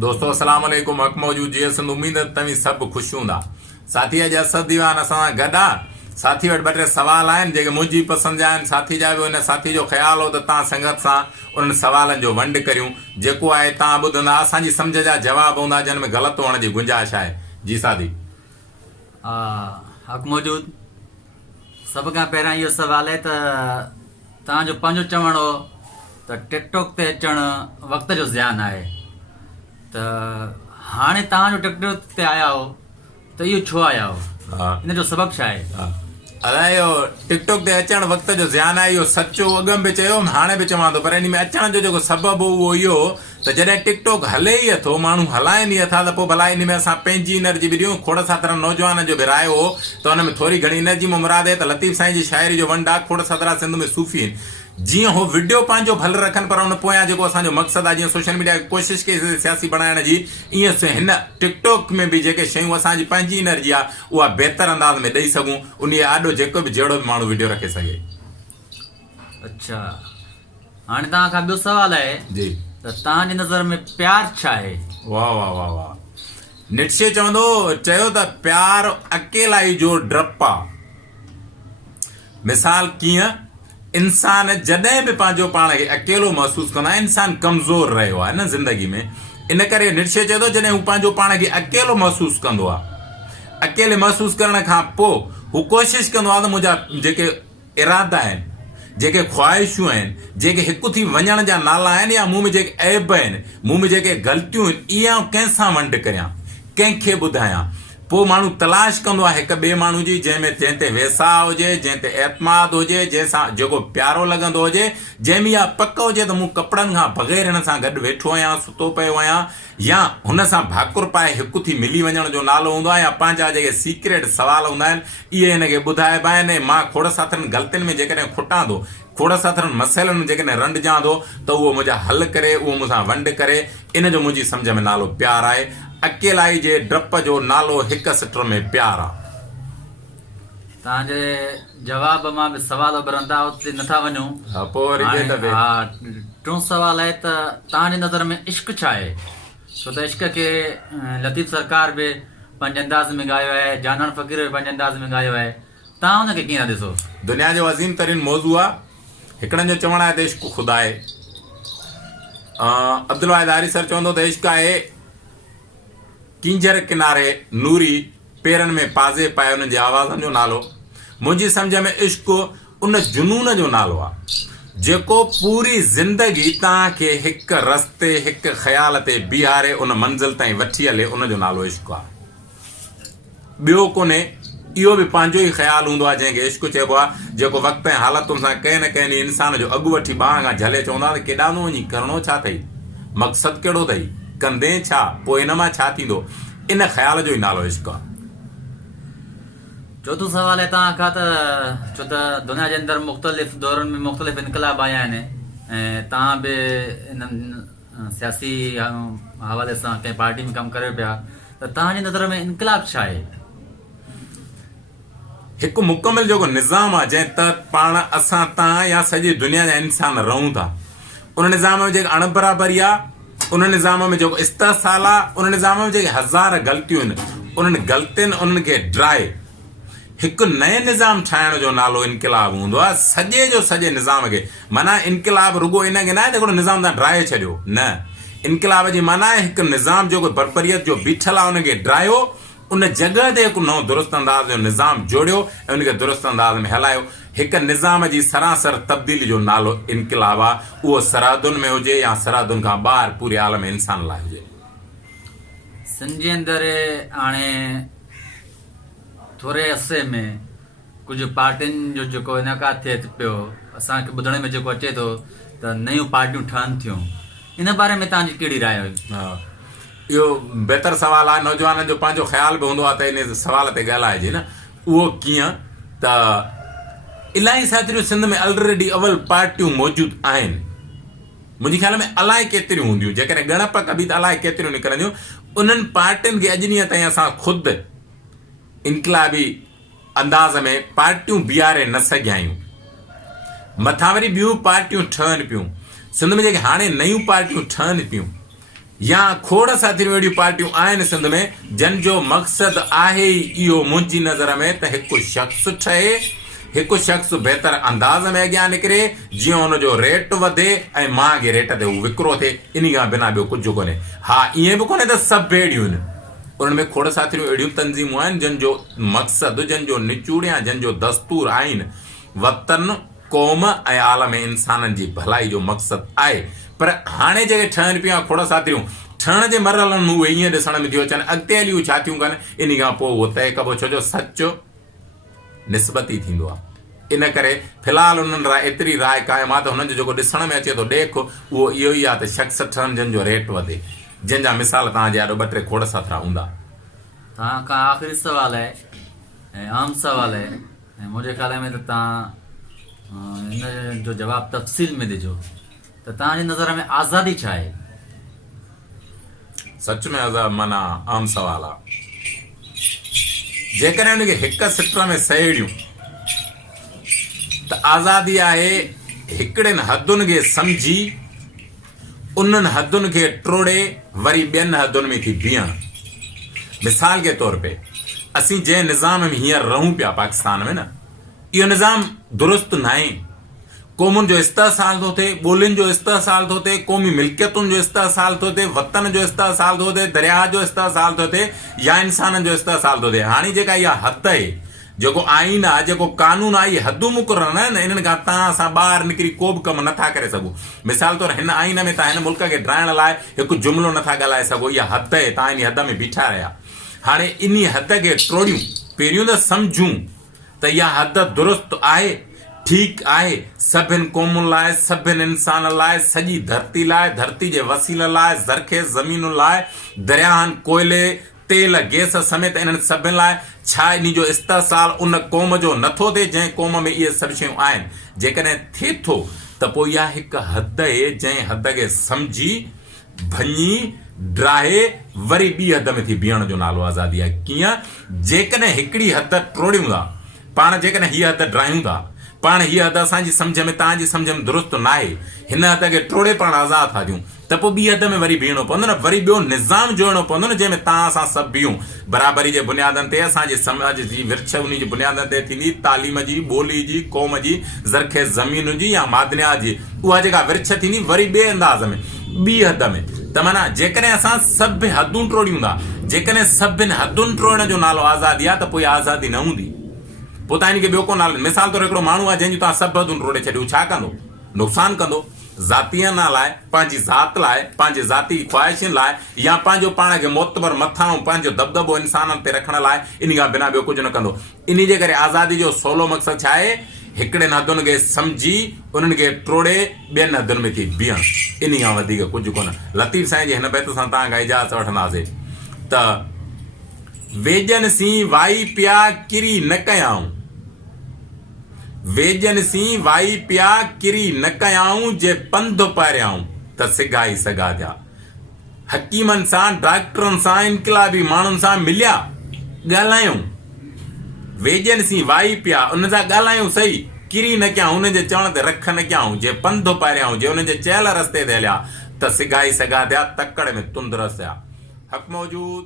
दोस्तों अस्सलाम वालेकुम। हक मौजूद जी सिंध। उम्मीद है तव्हीं सब खुश हूंदा। साथी अॼु असद दीवान असां गॾु आहे। साथी वटि ॿ टे सवाल आहिनि जेके मुंहिंजी पसंदि जा आहिनि। साथी जा बि हुन साथी जो ख़्यालु हो त तव्हां संगत सां उन्हनि सवालनि जो वंड करियूं। जेको आहे तव्हां ॿुधंदा, असांजी सम्झ जा जवाब हूंदा जिन में ग़लति हुअण जी गुंजाइश आहे। जी साथी। हक मौजूद। सभ खां पहिरियां इहो सुवाल आहे त तव्हांजो पंहिंजो चवणु हो त टिकटॉक ते अचणु वक़्त जो ज़ियान आहे, त हाणे तव्हांजो टिकटॉक ते आया हो त इहो छो आया हो? इन जो सबबु छा आहे? अलाए इहो टिकटॉक ते अचणु वक़्त जो ज़ियान आहे, इहो सचो अॻु में बि चयो, हाणे बि चवां थो। पर इन में अचण जो जेको सबबु हो उहो इहो त जॾहिं टिकटॉक हले ई अथो, माण्हू हलाइनि ई अथा, त पोइ भला इन में असां पंहिंजी एनर्जी बि ॾियूं। खोड़ सातरा नौजवान जो बि राय हो त हुन में थोरी घणी एनर्जी में मुराद आहे त लतीफ़ साईं जी शाइरी जो वंड आहे। खोड़ सातरा सिंध में सूफ़ी आहिनि। जीअं हो वीडियो पंहिंजो भले रखनि, पर हुन पोयां जेको असांजो मक़सदु आहे, जीअं सोशल मीडिया खे कोशिशि कई सियासी बणाइण जी, ईअं हिन टिकटॉक में बि जेके शयूं असांजी पंहिंजी एनर्जी आहे उहा बहितर अंदाज़ में ॾेई सघूं। उन आॾो जेको बि जहिड़ो बि माण्हू वीडियो रखे सघे। अच्छा, हाणे तव्हां खां ॿियो सवाल आहे जी त तव्हांजी नज़र में प्यार छा आहे? वाह वाह वाह वाह। निश्चय चयो त प्यार अकेलाई जो डपु आहे। मिसाल कीअं, इंसान जॾहिं बि पंहिंजो पाण खे अकेलो महसूस कंदो आहे, इंसान कमज़ोर रहियो आहे न ज़िंदगी में। इन करे निश्चय चए थो जॾहिं हू पंहिंजो पाण खे अकेलो महसूस कंदो आहे, अकेले महसूस करण खां पोइ हू कोशिशि कंदो आहे त मुंहिंजा जेके इरादा आहिनि, जेके ख़्वाहिशूं आहिनि, जेके हिकु थी वञण जा नाला आहिनि, या मूं में जेके ऐब आहिनि, मूं में जेके ग़लतियूं आहिनि, इहा कंहिंसां वंड करियां, कंहिंखे ॿुधायां। पोइ माण्हू तलाश कंदो आहे हिकु ॿिए माण्हू जी, जंहिं ते वेसाह हुजे, जंहिं ते एतमाद हुजे, जंहिंसां जेको प्यारो लॻंदो हुजे, जंहिं में इहा पक हुजे त मूं कपिड़नि खां बग़ैर हिन सां गॾु वेठो आहियां, सुतो पियो आहियां, या हुन सां भाकुर पाए हिकु थी मिली वञण जो नालो हूंदो आहे, या पंहिंजा जेके सीक्रेट सवाल हूंदा आहिनि इहे हिनखे ॿुधाइबा आहिनि। मां खोड़ साथरनि ग़लतियुनि में जेकॾहिं खुटां थो, खोड़ साथरनि मसइलनि में जेकॾहिं रंडिजां थो, त उहो मुंहिंजा हल करे, उहो मूंसां वंड करे। इन जो मुंहिंजी सम्झ में नालो प्यार आहे। अकेलाई जे डप जो नालो हिकु सिट में प्यार आहे। तव्हांजे जवाब मां बि सवाल उभरंदा, उते नथा वञूं। टियों सवाल आहे त तव्हांजे नज़र में इश्क छा आहे? छो त इश्क खे लतीफ़ सरकार बि पंहिंजे अंदाज़ में ॻायो आहे, जानन फ़क़ीर बि पंहिंजे अंदाज़ में ॻायो आहे। तव्हां हुनखे कीअं था ॾिसो? दुनिया जो अज़ीम तरीन मौज़ू आहे। हिकिड़नि जो चवणु आहे त इश्क ख़ुदा आहे। अब्दुल वाहिद हारी सर चवंदो त इश्क आहे कींजर किनारे नूरी, पेरनि में पाज़े पाए उन्हनि जे आवाज़नि जो नालो। मुंहिंजी सम्झ में इश्क उन जुनून जो नालो आहे जेको पूरी ज़िंदगी तव्हांखे हिकु रस्ते, हिकु ख़्याल ते बीहारे उन मंज़िल ताईं वठी हले। उन जो नालो इश्क आहे, ॿियो कोन्हे। इहो बि पंहिंजो ई ख़्यालु हूंदो आहे जंहिंखे इश्क चइबो आहे, जेको वक़्त ऐं हालतुनि सां कंहिं न कंहिं इंसान जो अॻु वठी ॿाह खां झले चवंदो आहे त केॾां थो वञी, करिणो छा अथई, मक़सदु कहिड़ो अथई, कंदे छा, पोइ इन मां छा थींदो। इन ख़्याल जो ई नालो इश्क आहे। चौथों सवाल आहे तव्हां खां त छो त दुनिया जे अंदरि मुख़्तलिफ़ दौरनि में मुख़्तलिफ़ इनकलाब आया आहिनि, ऐं तव्हां बि इन्हनि सियासी हवाले सां कंहिं पार्टी में कमु करे पिया, त तव्हांजी नज़र में इनकलाब छा आहे? हिकु मुकमिल जेको निज़ाम आहे जंहिं तहत पाण असां तव्हां या सॼी दुनिया जा इंसान रहूं था, उन निज़ाम में जेका अणबराबरी आहे, उन निज़ाम में जेको इस्तेहसाल आहे, उन निज़ाम में जेके हज़ार ग़लतियूं आहिनि, उन्हनि ग़लतियुनि उन्हनि खे ड्राए हिकु नए निज़ाम ठाहिण जो नालो इनक़िलाब हूंदो आहे। सॼे जो सॼे निज़ाम खे माना इनक़िलाब रुगो इन खे न आहे त हिकिड़ो निज़ाम तव्हां ड्राए छॾियो, न। इनक़िलाब जी माना आहे हिकु निज़ाम जेको बरपरियत जो बीठल आहे उनखे ड्रायो, उन जॻह ते हिकु नओं दुरुस्त अंदाज़ जो निज़ाम जोड़ियो ऐं उनखे दुरुस्त अंदाज़ में हलायो। हिकु निज़ाम जी सरासर तब्दीली जो नालो इनक़िलाब आहे। उहो सरहदुनि में हुजे या सरहदुनि खां ॿाहिरि पूरे आलम इंसान लाइ हुजे। सिंध जे अंदरि हाणे थोरे अरसे में कुझु पार्टियुनि जो जेको इनकाद थिए पियो, असांखे ॿुधण में जेको अचे थो त नयूं पार्टियूं ठहनि थियूं, इन बारे में तव्हांजी कहिड़ी राय हुई? इहो बहितर सवाल आहे। नौजवाननि जो पंहिंजो ख़्यालु बि हूंदो आहे त इन सवाल ते ॻाल्हाइजे न। उहो कीअं त इलाही साथियूं सिंध में ऑलरेडी अवल पार्टियूं मौजूदु आहिनि। मुंहिंजे ख़्याल में अलाए केतिरियूं हूंदियूं, जेकॾहिं ॻणप कबी त अलाए केतिरियूं निकिरंदियूं। उन्हनि पार्टियुनि खे अॼु ॾींहं ताईं असां ख़ुदि इनक़िलाबी अंदाज़ में पार्टियूं बीहारे न सघिया आहियूं। मथां वरी ॿियूं पार्टियूं ठहनि पियूं। सिंध में जेके हाणे नयूं पार्टियूं ठहनि पियूं, या खोड़ साथियूं अहिड़ियूं पार्टियूं आहिनि सिंध में जन जो मक़सदु आहे ई इहो मुंहिंजी नज़र में त हिकु शख़्स ठहे, हिकु शख़्स बहितर अंदाज़ में अॻियां निकिरे जीअं हुनजो रेट वधे ऐं महांगे रेट ते हू विकिरो थिए, इन खां बिना ॿियो कुझु कोन्हे। हा, ईअं बि कोन्हे त सभु अहिड़ियूं आहिनि, उन्हनि में खोड़ साथियूं अहिड़ियूं तंज़ीमूं आहिनि जन जो मक़सदु, जन जो निचूड़िया, जन जो दस्तूर आहिनि वतन, क़ौम ऐं आलम इंसाननि जी भलाई जो मक़सदु आहे। पर हाणे जेके ठहनि पिया खोड़ साथियूं, ठहण जे मरहलनि में उहे ईअं ॾिसण में थियूं अचनि, अॻिते हली उहे छा थियूं कनि इन खां पोइ उहो तइ कबो, छो जो सचु निस्बती थींदो आहे। इन करे फ़िलहालु उन्हनि राय एतिरी राय क़ाइमु आहे त हुननि जो जेको ॾिसण में अचे थो ॾेख उहो इहो ई आहे त शख़्स ठहनि जन जो रेट वधे, जंहिंजा मिसाल तव्हांजे ॾाढो ॿ टे खोड़ साथिरा हूंदा। तव्हां खां आख़िरी सुवाल आहे ऐं आम सुवाल आहे, ऐं मुंहिंजे ख़्याल में त तव्हां हिन जो जवाबु तफ़सील में ॾिजो त तव्हांजी नज़र में आज़ादी छा आहे? सच में माना आम सवाल आहे। जेकॾहिं उनखे हिक सिट में सहेड़ियूं त आज़ादी आहे हिकिड़नि हदुनि खे सम्झी उन्हनि हदुनि खे टोड़े वरी ॿियनि हदुनि में थी बीहण। मिसाल के तौर पे असीं जंहिं निज़ाम में हींअर रहूं पिया पाकिस्तान में न, इहो निज़ाम दुरुस्त न आहे। क़ौमुनि जो इस्तेहसाल थो थिए, ॿोलियुनि जो इस्तेहसाल थो थिए, क़ौमी मिल्कियतुनि जो इस्तेहसाल थो थिए, वतन जो इस्तेहसाल थो थिए, दरिया जो इस्तेहसाल थो थिए, या इंसाननि जो इस्तेहसाल थो थिए। हाणे जेका इहा हद आहे, जेको आइन आहे, जेको कानून आहे, इहे हदूं मुक़रर न आहिनि, इन्हनि खां तव्हां असां ॿाहिरि निकिरी को बि कमु नथा करे सघूं। मिसाल तौरु हिन आइन में तव्हां हिन मुल्क खे ड्राइण लाइ हिकु जुमिलो नथा ॻाल्हाए सघो, इहा हद आहे, तव्हां इन हद में बीठा रहिया। हाणे इन हद खे टोड़ियूं, पहिरियों त सम्झूं त इहा हद दुरुस्त आहे, ठीकु आहे, सभिनि क़ौमुनि लाइ, सभिनि इंसान लाइ, सॼी धरती लाइ, धरती जे वसील लाइ, ज़रख़ेज़ ज़मीनुनि लाइ, दरियाहनि, कोयले, तेल, गैस समेत इन्हनि सभिनि लाइ। छा इन जो इस्तेहसाल उन क़ौम जो नथो थिए जंहिं क़ौम में इहे सभु शयूं आहिनि? जेकॾहिं थिए थो त पोइ इहा हिकु हद आहे जंहिं हद खे सम्झी भञी ड्राहे वरी ॿी हद में थी बीहण जो नालो आज़ादी आहे। कीअं? जेकॾहिं हिकिड़ी हद टोड़ियूं था पाण, जेकॾहिं हीअ हद ड्रायूं था पाण, हीअ हद असांजी सम्झ में, तव्हांजी सम्झ में दुरुस्त न आहे, हिन हद खे टोड़े पाण आज़ाद था थियूं, त पोइ ॿी हद में वरी बीहणो पवंदो न, वरी ॿियो निज़ाम जोड़णो पवंदो न, जंहिंमें तव्हां असां सभु बीहूं बराबरी जे बुनियादनि ते। असांजे समाज जी विरछ उन जी बुनियादनि ते थींदी, तालीम जी, ॿोली जी, क़ौम जी, ज़रख़ेज़ ज़मीन जी या मादनियात जी, उहा जेका विरछ थींदी वरी ॿिए अंदाज़ में, ॿी हद में। त माना जेकॾहिं असां सभु हदूं टोड़ियूं था, जेकॾहिं सभिनि हदुनि टोड़ण जो नालो आज़ादी आहे त पोइ आज़ादी न हूंदी। पोइ तव्हां इनखे ॿियो कोन नालो। मिसाल तौरु हिकिड़ो माण्हू आहे जंहिंजूं तव्हां सभु हदूं टोड़े छॾियो, छा कंदो? नुक़सानु कंदो, ज़ातीअ लाइ, पंहिंजी ज़ात लाइ, पंहिंजे ज़ाती ख़्वाहिशुनि लाइ, या पंहिंजो पाण खे मोतबर मथां पंहिंजो दबदबो इंसाननि ते रखण लाइ, इन खां बिना ॿियो कुझु न कंदो। इन जे करे आज़ादी जो सवलो मक़सदु छा आहे? हिकिड़नि हदुनि खे सम्झी उन्हनि खे टोड़े ॿियनि हदुनि में थी बीहण, इन खां वधीक कुझु कोन। लतीफ़ साईं जे हिन बैत सां तव्हां खां इजाज़त वठंदासीं त वेजन सी वाई पिया किरी न कयाऊं, वेजन सी वाई पिया किरी न कयाऊं, जे पंध पारियाऊं त सिगाई सगा थिया। हकीमनि सां, डॉक्टरनि सां, इनकलाबी माण्हुनि सां मिलिया, ॻाल्हायूं, वेजन सी वाई पिया, उन सां ॻाल्हायूं सही, किरी न कयाऊं, उन जे चवण ते रख न कयाऊं, जे पंध पारियाऊं, जे उन जे चयल रस्ते ते हलिया त सिगाई सगा थिया, तकड़ में तुंद रसिया। हक़ मौजूद।